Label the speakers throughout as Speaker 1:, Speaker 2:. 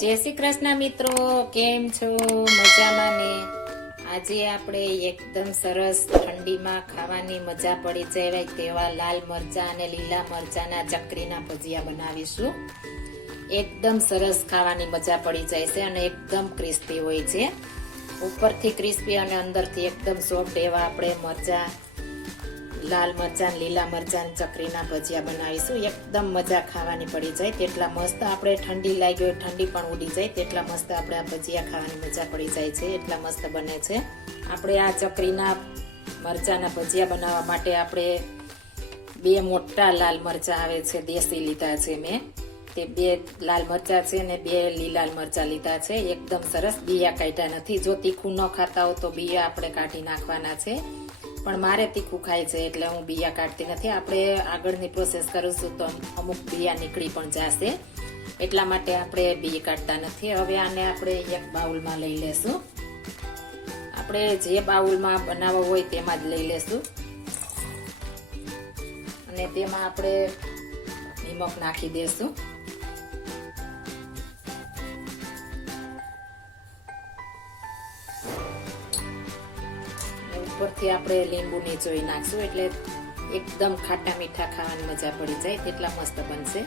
Speaker 1: જય શ્રી કૃષ્ણ મિત્રો, કેમ છો? મજામાં ને? આજે આપણે એકદમ સરસ ઠંડીમાં ખાવાની મજા પડી જાય તેવા લાલ મરચા અને લીલા મરચાના ચકરીના ભજીયા બનાવીશું. એકદમ સરસ ખાવાની મજા પડી જાય છે અને એકદમ ક્રિસ્પી હોય છે. ઉપરથી ક્રિસ્પી અને અંદરથી એકદમ સોફ્ટ એવા આપણે મરચા લાલ મરચાં, લીલા મરચાં, ચકરીના ભજીયા બનાવીશું. એકદમ મજા ખાવાની પડી જાય. તેટલા મસ્ત આપણે ઠંડી લાગી હોય, ઠંડી પણ ઉડી જાય. તેટલા મસ્ત આપણે આ ભજીયા ખાવાની મજા પડી જાય છે. એટલા મસ્ત બને છે. આપણે આ ચકરીના મરચાંના ભજીયા બનાવવા માટે આપણે બે મોટા લાલ મરચાં આવે છે, દેશી લીધા છે મેં. તે બે લાલ મરચાં છે ને બે લીલા મરચાં લીધા છે. એકદમ સરસ. બિયા કાઢ્યા નથી. જો તીખું ન ખાતા હો તો બિયા આપણે કાઢી નાખવાના છે. પણ મારે તીખું ખાય છે એટલે હું બિયા કાઢતી નથી. આપણે આગળની પ્રોસેસ કરીશું તો અમુક બિયા નીકળી પણ જશે. એટલા માટે આપણે બી કાઢતા નથી. હવે આને આપણે એક બાઉલમાં લઈ લેશું. આપણે જે બાઉલમાં બનાવવો હોય તેમાં જ લઈ લેશું. અને તેમાં આપણે નિમક નાખી દેશું. ઉપરથી આપણે લીંબુ નીચોઈ નાખશું એટલે એકદમ ખાટા મીઠા ખાવાની મજા પડી જાય તેટલા મસ્ત બનશે.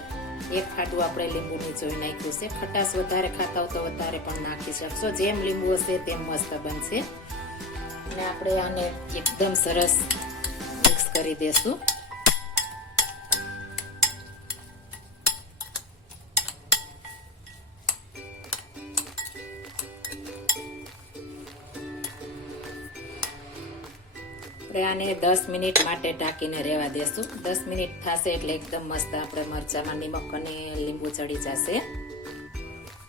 Speaker 1: એક ખાટું આપણે લીંબુ નીચોઈ નાખ્યું છે. ખટાશ વધારે ખાતા હો તો વધારે પણ નાખી શકશો. જેમ લીંબુ હશે તેમ મસ્ત બનશે. અને આપણે આને એકદમ સરસ મિક્સ કરી દેશું. આપણે આને દસ મિનિટ માટે ઢાંકીને રહેવા દેશું. દસ મિનિટ થશે એટલે એકદમ મસ્ત આપણે મરચામાં નિમક અને લીંબુ ચડી જશે.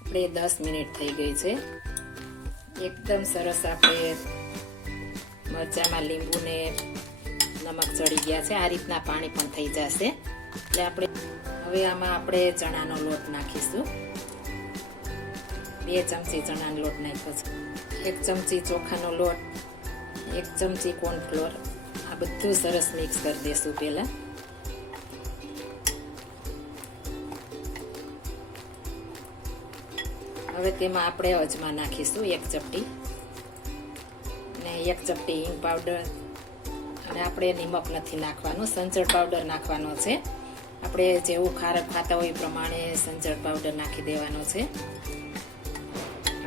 Speaker 1: આપણે દસ મિનિટ થઈ ગઈ છે. એકદમ સરસ આપણે મરચામાં લીંબુને નમક ચડી ગયા છે. આ રીતના પાણી પણ થઈ જશે. એટલે આપણે હવે આમાં આપણે ચણાનો લોટ નાખીશું. બે ચમચી ચણાનો લોટ નાખ્યો છે. એક ચમચી ચોખાનો લોટ એક ચમચી કોર્નફ્લોર આ બધું સરસ મિક્સ કરી દેશું પહેલાં. હવે તેમાં આપણે અજમા નાખીશું એક ચપટી અને એક ચપટી હિંગ પાવડર અને આપણે નિમક નથી નાખવાનું, સંચળ પાવડર નાખવાનો છે. આપણે જેવું ખારક ખાતા હોય એ પ્રમાણે સંચળ પાવડર નાખી દેવાનો છે.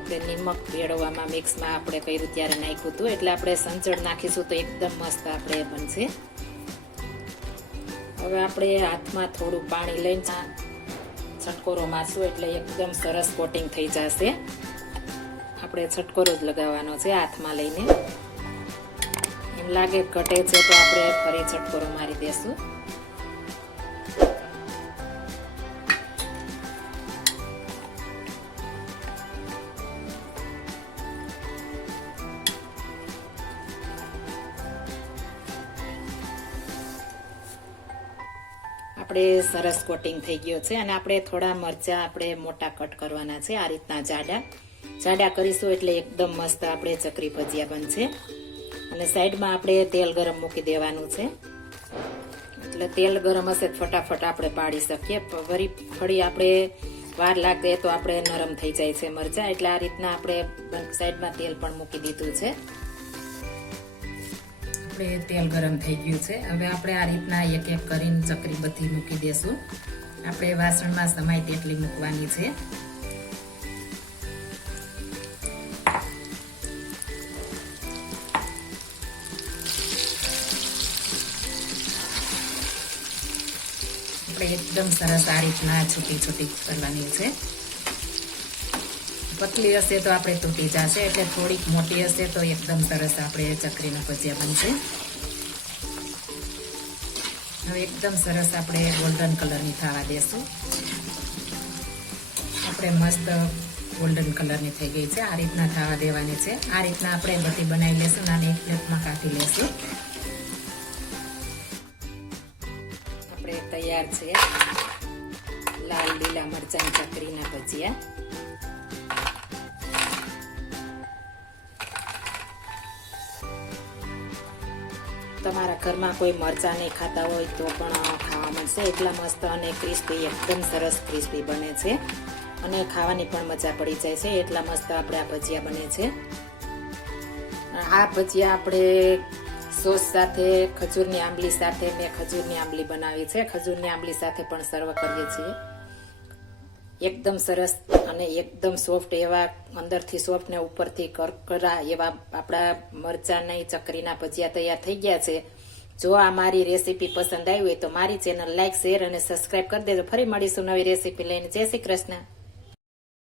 Speaker 1: આપણે નિમક ભેળવવામાં મિક્સમાં આપણે કર્યું ત્યારે નાખ્યું હતું. એટલે આપણે સંચળ નાખીશું તો એકદમ મસ્ત આપણે બનશે. હવે આપણે હાથમાં થોડું પાણી લઈને છટકોરો મારશું એટલે એકદમ સરસ કોટિંગ થઈ જશે. આપણે છટકોરો જ લગાવવાનો છે હાથમાં લઈને. એમ લાગે ઘટે છે તો આપણે ફરી છટકોરો મારી દેશું. આપણે સરસ કોટિંગ થઈ ગયો છે અને આપણે થોડા મરચા આપણે મોટા કટ કરવાના છે આ રીતના જાડા. જાડા કરીશું એટલે એકદમ મસ્ત આપણે ચકરી ભજીયા બનશે. અને સાઈડમાં આપણે તેલ ગરમ મૂકી દેવાનું છે. એટલે તેલ ગરમ હશે ફટાફટ આપણે પાડી શકીએ. વરી ફળી આપણે વાર લાગે તો આપણે નરમ થઈ જાય છે મરચા. એટલે આ રીતના આપણે સાઈડમાં તેલ પણ મૂકી દીધું છે. આપણે તેલ ગરમ થઈ ગયું છે. હવે આપણે આ રીતના એક એક કરીને ચકરી બધી મૂકી દેશું. આપણે વાસણમાં સમાય તેટલી મૂકવાની છે. આપણે એકદમ સરસ આ રીતના છૂટી છૂટી કરવાની છે. પતલી હશે તો આપણે તૂટી જશે, એટલે થોડીક મોટી હશે તો એકદમ સરસ આપણે ચકરીના ભજીયા બનશે. હવે એકદમ સરસ આપણે ગોલ્ડન કલરની થવા દેશું. આપણે મસ્ત ગોલ્ડન કલરની થઈ ગઈ છે, આ રીતના થવા દેવાની છે. આ રીતના આપણે બધી બનાવી લેશું અને એક પ્લેટમાં કાઢી લેશું. આપણે તૈયાર છે લાલ લીલા મરચાં ચકરીના ભજીયા. તમારા ઘરમાં કોઈ મરચાં નહીં ખાતા હોય તો પણ ખાવા મળશે. એટલા મસ્ત અને ક્રિસ્પી એકદમ સરસ ક્રિસ્પી બને છે. અને ખાવાની પણ મજા પડી જાય છે. એટલા મસ્ત આપણે આ ભજીયા બને છે. આ ભજીયા આપણે સોસ સાથે, ખજૂરની આંબલી સાથે, મેં ખજૂરની આંબલી બનાવી છે. ખજૂરની આંબલી સાથે પણ સર્વ કરીએ છીએ. એકદમ સરસ અને એકદમ સોફ્ટ એવા અંદરથી સોફ્ટ ને ઉપરથી કરકરા એવા આપણા મરચાંની ચકરીના ભજીયા તૈયાર થઈ ગયા છે. જો આ મારી રેસીપી પસંદ આવી હોય તો મારી ચેનલ લાઈક, શેર અને સબસ્ક્રાઇબ કરી દેજો. ફરી મળીશું નવી રેસીપી લઈને. જય શ્રી કૃષ્ણ.